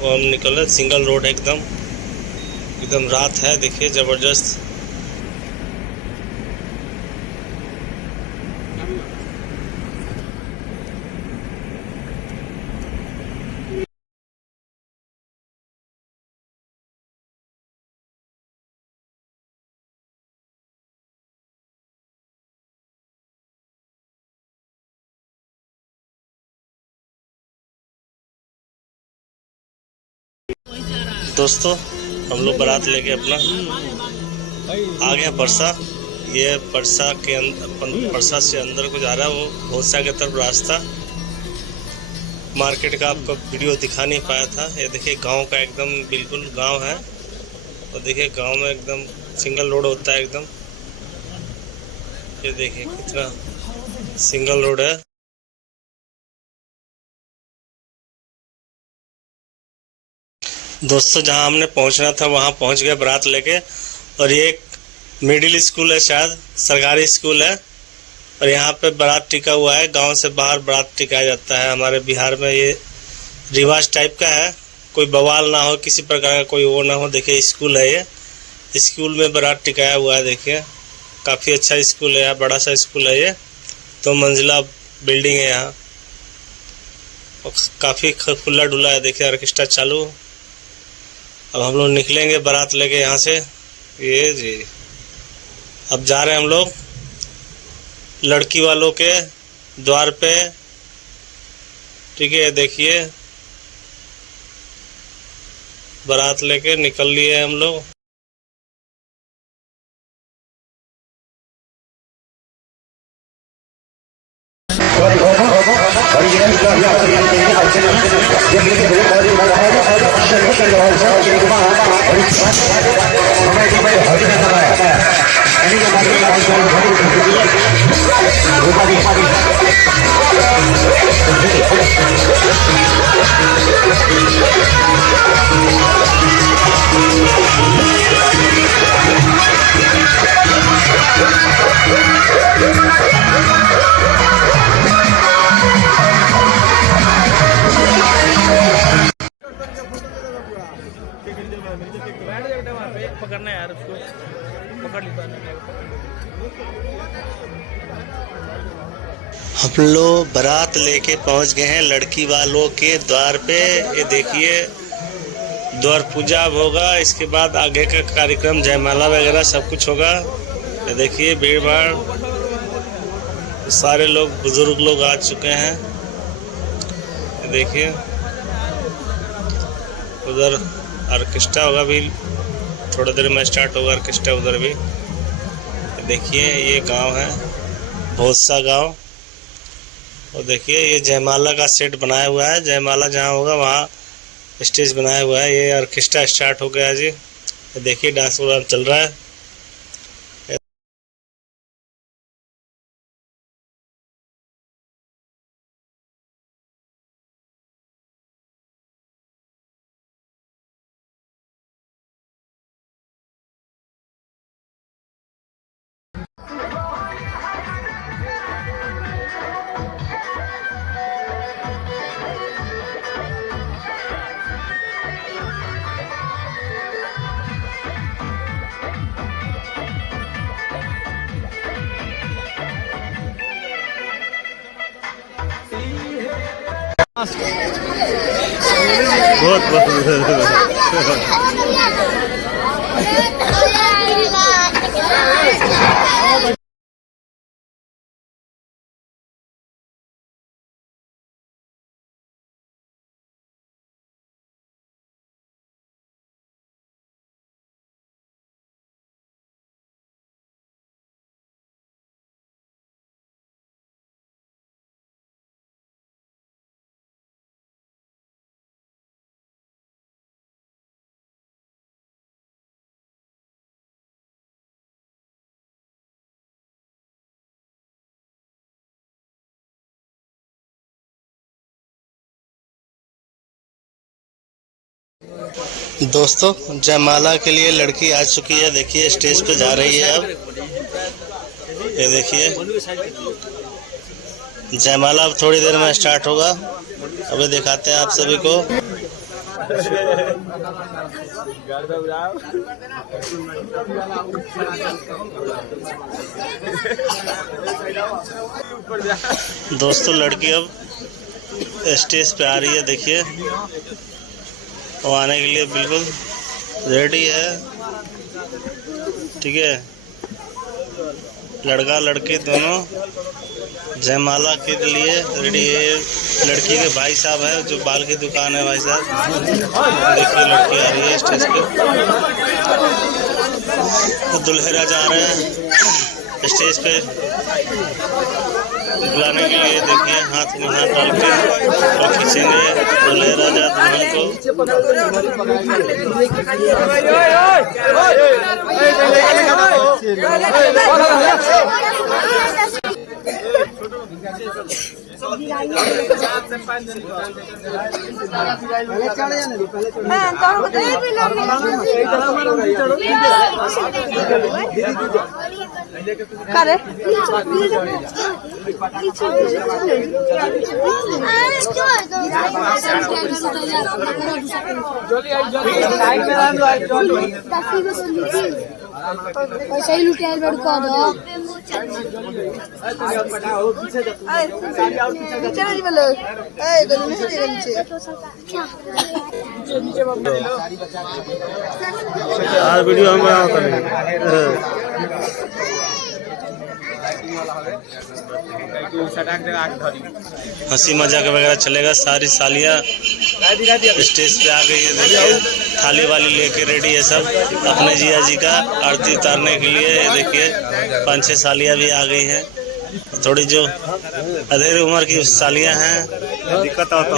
वो हम निकले, सिंगल रोड एकदम रात है, देखिए ज़बरदस्त। दोस्तों हम लोग बारात लेके अपना आ गए परसा। ये परसा के अंदर, परसा से अंदर को जा रहा है, वो भोसा की तरफ रास्ता। मार्केट का आपको वीडियो दिखा नहीं पाया था। ये देखिए गांव का एकदम बिल्कुल गांव है। और देखिए गांव में एकदम सिंगल रोड होता है एकदम। ये देखिए कितना सिंगल रोड है। दोस्तों जहां हमने पहुंचना था वहां पहुंच गए बारात लेके। और ये एक मिडिल स्कूल है, शायद सरकारी स्कूल है। और यहाँ पे बारात टिका हुआ है। गांव से बाहर बारात टिकाया जाता है। हमारे बिहार में ये रिवाज टाइप का है, कोई बवाल ना हो, किसी प्रकार का कोई वो ना हो। देखिए स्कूल है ये, स्कूल में बारात टिकाया हुआ है। देखिए काफ़ी अच्छा स्कूल है, बड़ा सा स्कूल है ये। 2 मंजिला बिल्डिंग है यहाँ, काफ़ी खुला डुला है। देखिए ऑर्केस्ट्रा चालू। अब हम लोग निकलेंगे बारात लेके यहाँ से। ये जी अब जा रहे हैं हम लोग लड़की वालों के द्वार पे। ठीक है, देखिए बारात लेके निकल लिए हम लोग। पकड़ना यार, उसको पकड़ लेता है। हम लोग बारात लेके पहुंच गए हैं लड़की वालों के द्वार पे। ये देखिए द्वार पूजा होगा, इसके बाद आगे का कार्यक्रम जयमाला वगैरह सब कुछ होगा। ये देखिए भीड़ भाड़, सारे लोग बुजुर्ग लोग आ चुके हैं। ये देखिए उधर ऑर्केस्ट्रा होगा, भी थोड़ी देर में स्टार्ट होगा ऑर्केस्ट्रा उधर भी। देखिए ये गांव है भोसा गांव। और देखिए ये जयमाला का सेट बनाया हुआ है, जयमाला जहां होगा वहां स्टेज बनाया हुआ है। ये ऑर्केस्ट्रा स्टार्ट हो गया जी। देखिए डांस प्रोग्राम चल रहा है। बहुत बहुत दोस्तों जयमाला के लिए लड़की आ चुकी है। देखिए स्टेज पे जा रही है। अब ये देखिए जयमाला अब थोड़ी देर में स्टार्ट होगा। अभी दिखाते हैं आप सभी को। दोस्तों लड़की अब स्टेज पे आ रही है। देखिए वो आने के लिए बिल्कुल रेडी है। ठीक है, लड़का लड़की दोनों जयमाला के लिए रेडी है। लड़की के भाई साहब है जो बाल की दुकान है। भाई साहब देखिए लड़की आ रही है स्टेज पे। तो दुल्हरा जा रहे हैं स्टेज पे बुलाने के लिए। देखिए हाथ में हाथ डाल के और खींचेंगे दुल्हरा जा दुल्हन को। पैसा ही लुटिया लड़का दो आज वीडियो हम बना करेंगे। हंसी मजाक वगैरह चलेगा। सारी सालियाँ स्टेज पे आ गई है। देखिए थाली वाली लेके रेडी है सब अपने जिया जी का आरती उतारने के लिए। देखिए 5-6 सालियाँ भी आ गई हैं। थोड़ी जो अधेड़ उम्र की सालियाँ हैं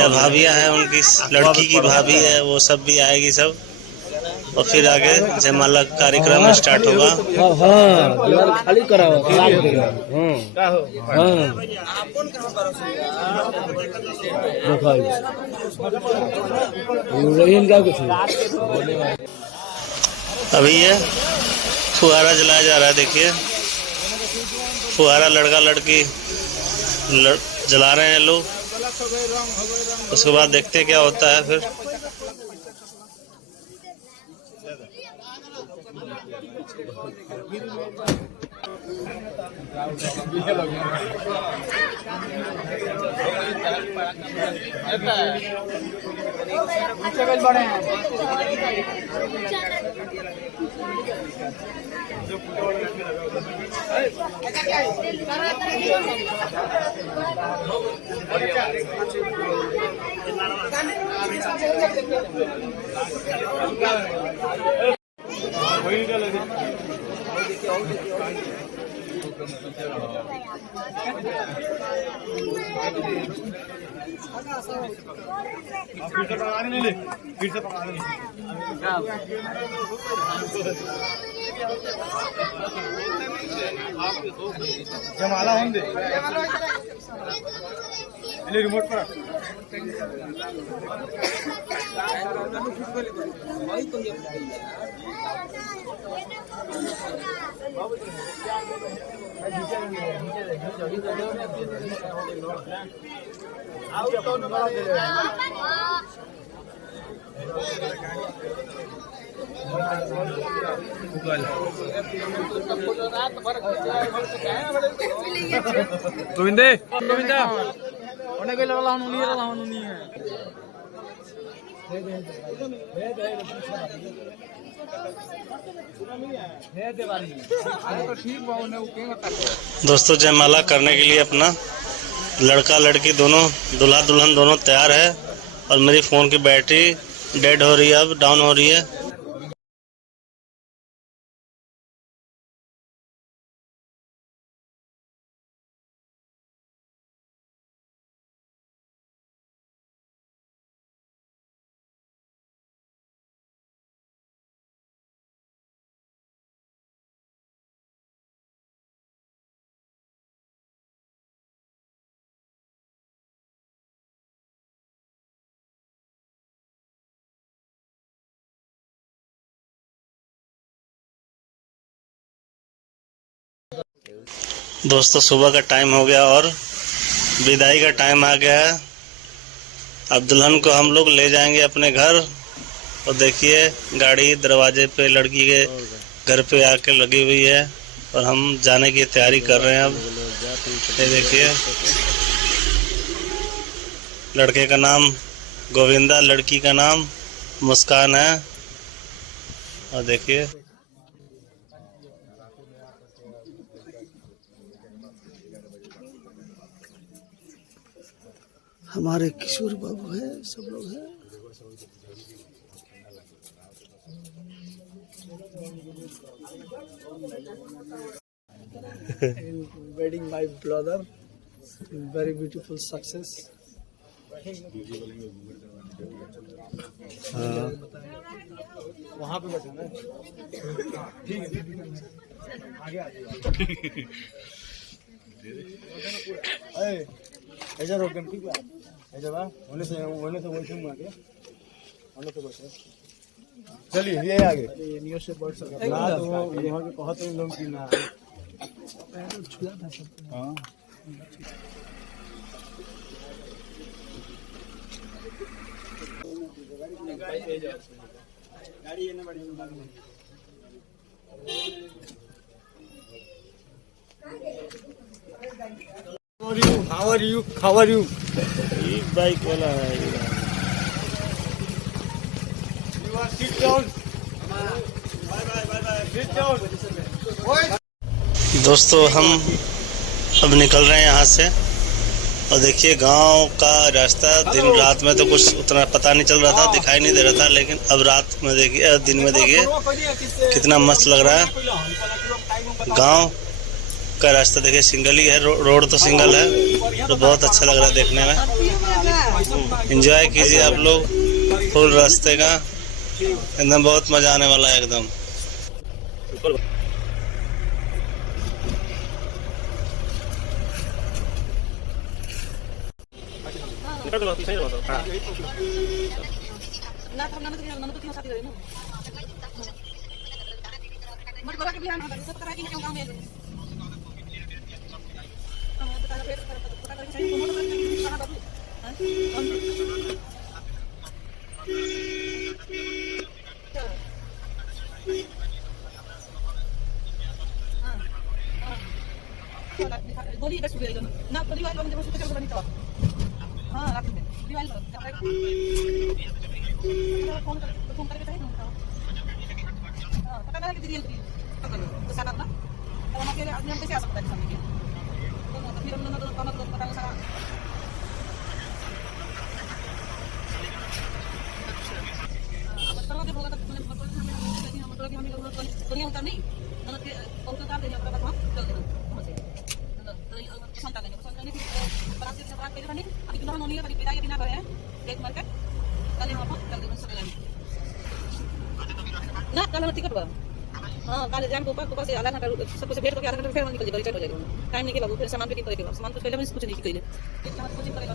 या भाभियाँ हैं, उनकी लड़की की भाभी है, वो सब भी आएगी सब। और फिर आगे जयमाला कार्यक्रम स्टार्ट होगा। खाली कराओ। अभी ये फुहारा जलाया जा रहा है। देखिए फुहारा लड़का लड़की जला रहे हैं लोग। उसके बाद देखते हैं क्या होता है फिर। जमाला होंगे रिमोट पर गोविंदे गोविंदा उन्हें कोई लगा नहीं है दोस्तों जयमाला करने के लिए अपना लड़का लड़की दोनों दूल्हा दुल्हन दोनों तैयार है और मेरी फ़ोन की बैटरी डेड हो रही है, अब डाउन हो रही है। दोस्तों सुबह का टाइम हो गया और विदाई का टाइम आ गया है। अब दुल्हन को हम लोग ले जाएंगे अपने घर और देखिए गाड़ी दरवाजे पे लड़की के घर पे आके लगी हुई है और हम जाने की तैयारी कर रहे हैं। अब ये देखिए लड़के का नाम गोविंदा, लड़की का नाम मुस्कान है और देखिए हमारे किशोर बाबू है, सब लोग हैं। wedding my brother, very beautiful success. वहाँ पे बैठे ना ठीक है आगे आ जाइए ऐसा रोकन ठीक है ऐसा बा होने से वैसे आगे होने से बचे चलिए ये आगे न्यू से बढ़ सकता ना तो वहाँ के कहते हैं लोग कि ना छुआ था सब। हाँ How are you? How are you? ये बाइक वाला है। You are sit down. Sit down. दोस्तों हम अब निकल रहे हैं यहाँ से और देखिए गांव का रास्ता दिन रात में तो कुछ उतना पता नहीं चल रहा था, दिखाई नहीं दे रहा था, लेकिन अब रात में देखिए दिन में देखिए कितना मस्त लग रहा है। गांव का रास्ता देखिए सिंगल ही है, रोड तो सिंगल है तो बहुत अच्छा लग रहा है देखने में। एंजॉय कीजिए आप लोग फुल रास्ते का, एकदम बहुत मजा आने वाला है एकदम। ना कल हम टिकट बा हां कल जाम को ऊपर से आधा घंटा सब कुछ वेट करके आधा घंटा फिर हम निकल जाएगा, रिटायर हो जाएगा। टाइम नहीं के बाबू, फिर सामान पे करेगा, सामान कुछ पहले हम कुछ नहीं करेंगे, इतना कुछ करेगा।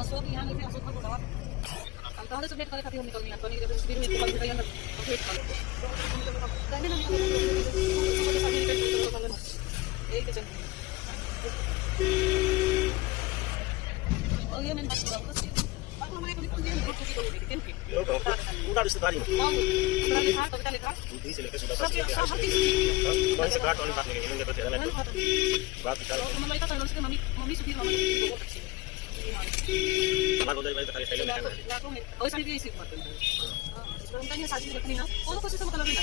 अशोक यहां लेके अशोक को दवा कल तो वेट करे खातिर हम निकलनी है, तो नहीं फिर में कल बताइए ना वेट कर कहने ना एक चल और ये मैंने बात हमारे को पूरा रिश्तेदारी थोड़ा लिखा कविता लिखा बुद्धि से लेकर सब हर चीज कौन से काट वाली बात नहीं है, तो बात विचार मम्मी का तो मम्मी मम्मी सुखी मम्मी बहुत अच्छी है हमारे उधर भाई खाली साइकिल में लाखों में और सारी भी सीख पाते हैं उनका ये शादी रखनी ना वो कुछ से मतलब नहीं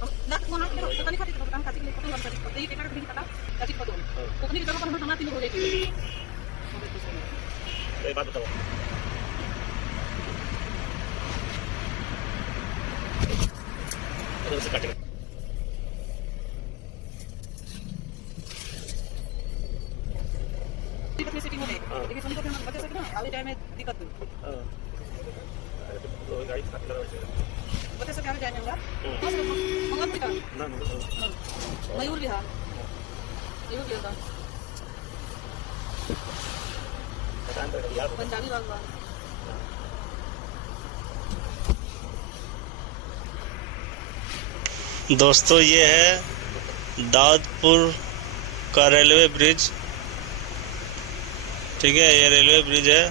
हम ना वो ना पता नहीं खाती तो काम खाती नहीं पता नहीं पता ये केटा नहीं पता खाती पता तो अपनी जगह पर हम हमारे तीन हो जाएगी एक बात बताओ, उधर से काटेंगे कितने सेटिंग होने लेकिन हम तो फिर बच्चे से ना आगे टाइम में दिक्कत हुई हां तो गाड़ी काट लगा वैसे बच्चे से आगे जाने होगा मंगल का ना मयूर विहार था पता नहीं यार पंजाबी बागवान दोस्तों ये है दाऊदपुर का रेलवे ब्रिज, ठीक है, ये रेलवे ब्रिज है।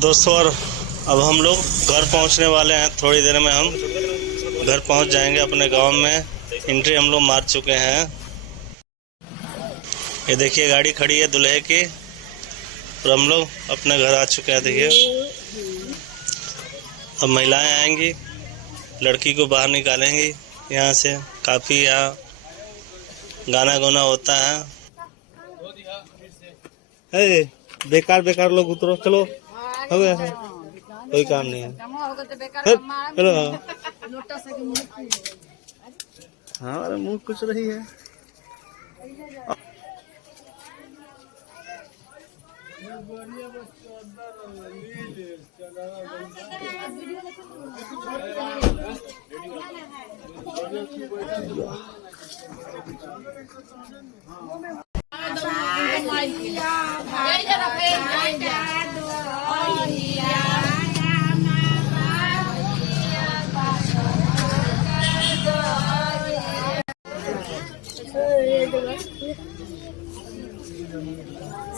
दोस्तों और अब हम लोग घर पहुंचने वाले हैं, थोड़ी देर में हम घर पहुंच जाएंगे अपने गांव में। एंट्री हम लोग मार चुके हैं। ये देखिए गाड़ी खड़ी है दूल्हे की और हम लोग अपने घर आ चुके हैं। देखिए अब महिलाएं आएंगी, लड़की को बाहर निकालेंगी यहाँ से। काफ़ी यहाँ गाना गुना होता है। बेकार बेकार लोग उतरो, चलो हो गया है, कोई काम नहीं है। हेलो हाँ अरे मुँह कुछ रही है।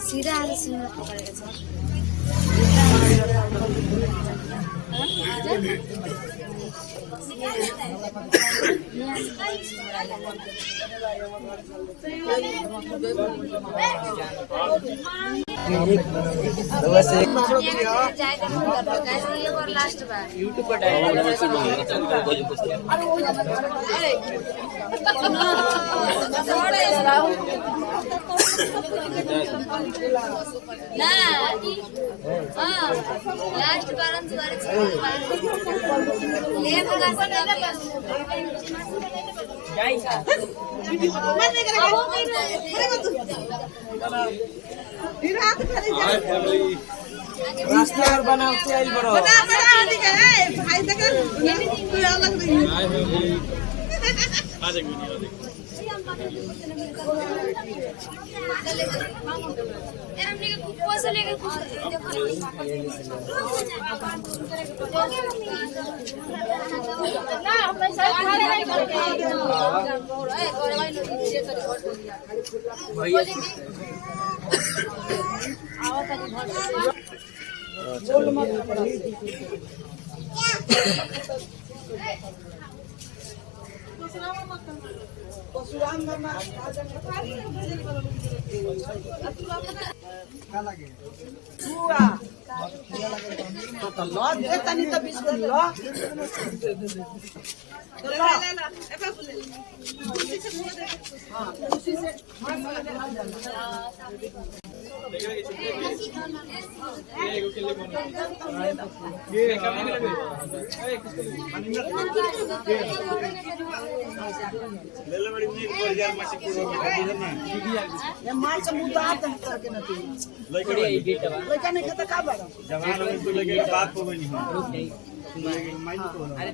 सीधा हाथ से पकड़ेगा लास्ट बार यूट्यूब पर ना हाँ लास्ट बार हम तुम्हारे ले रास्ता बनाते आई बड़ो भाई तक अलग नहीं आ जाएंगे हमने कुछ से लेकर कुछ ना हम सब खाने नहीं करते भैया आओ तनी बोल मत ये मार से मुंह दांत करके न तू लड़का नहीं खाता का बार जवान में तो लगे बात हो गई नहीं अरे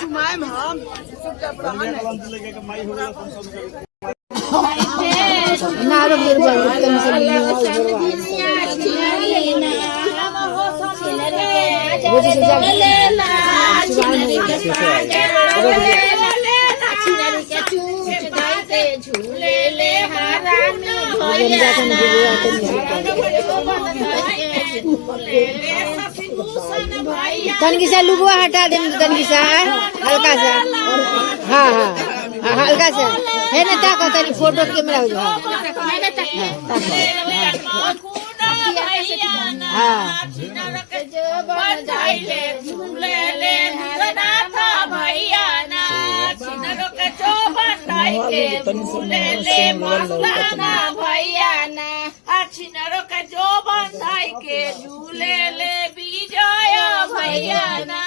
चुमाए हम चुपचाप रहा जवान लगे का माई हो गया सब नारो मेरे बगल झूले ले तनकी सा लुगवा हटा दे तनकी सा हल्का सा हाँ हाँ हल्का सा है ना ताको तनी फोटो कैमरा हो जाओ हाँ झूले ले बिजय भैया ना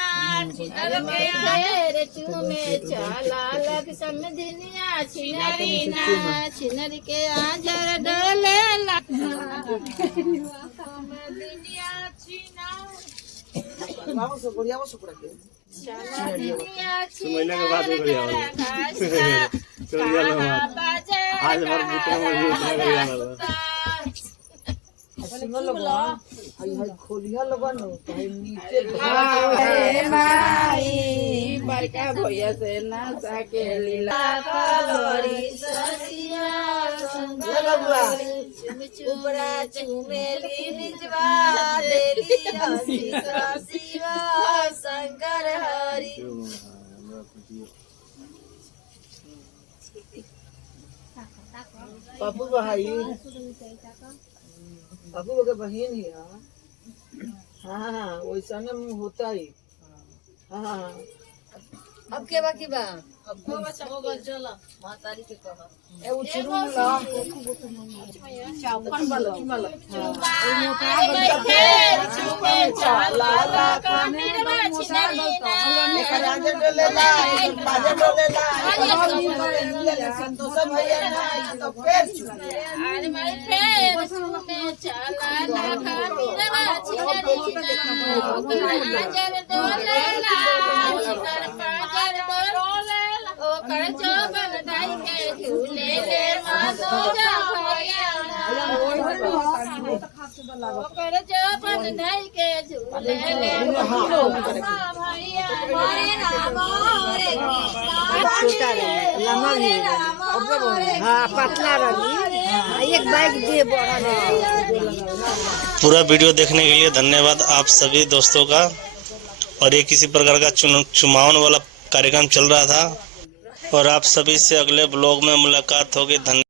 चूमे चला लग समझनिया छिनरी ना छिनरी के आजर डोले महीना के बाद बढ़िया आज हमारे बुतरा खोलिया लगन नीचे माई बड़का भैया से ना सके लीला चुबड़ा चुमेली निजवा देली हसी शिवा शंकर हरि बाबू भाई बाबू के बहन ही हाँ हाँ वैसा न होता ही हाँ अब के बाकी बा अब चलो मातारी के कहा ए उछरू चापन वाला की वाला चला ला काने मोटा राजे डोले ला बाजे डोले ला संतोष भैया ना तो पेट अरे मारी फेर सुने चला ना खातिर हाजर डोले ला पाजर डोले ला ओ कर जो बनदाई के झूले ले मातो जा भैया ओ कर जो बनदाई के झूले ले भैया हरे राम हरे कृष्ण लम्बा भी हाँ पतला रही एक बाइक दे बड़ा पूरा वीडियो देखने के लिए धन्यवाद आप सभी दोस्तों का। और ये किसी प्रकार का चुमावन वाला कार्यक्रम चल रहा था और आप सभी से अगले ब्लॉग में मुलाकात होगी। धन्यवाद।